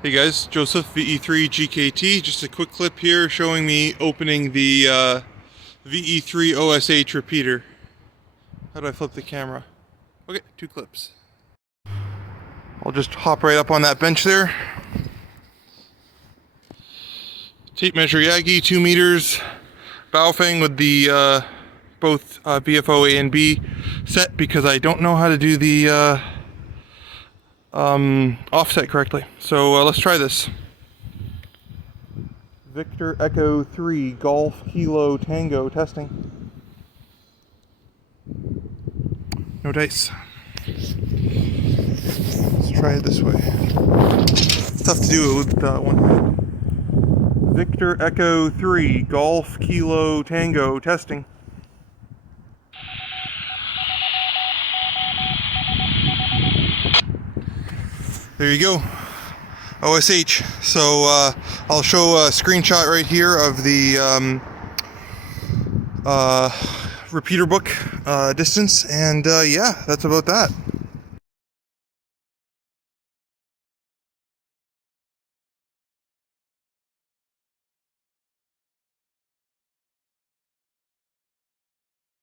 Hey guys, Joseph, VE3 GKT. Just a quick clip here showing me opening the VE3 OSH repeater. How do I flip the camera? Okay, 2 clips. I'll just hop right up on that bench there. Tape measure Yagi, 2 meters. Baofeng with the both BFO A and B set because I don't know how to do the offset correctly. So let's try this. Victor Echo 3 Golf Kilo Tango testing. No dice. Let's try it this way. It's tough to do it with one hand. Victor Echo 3 Golf Kilo Tango testing. There you go, OSH. So I'll show a screenshot right here of the repeater book distance, and yeah, that's about that.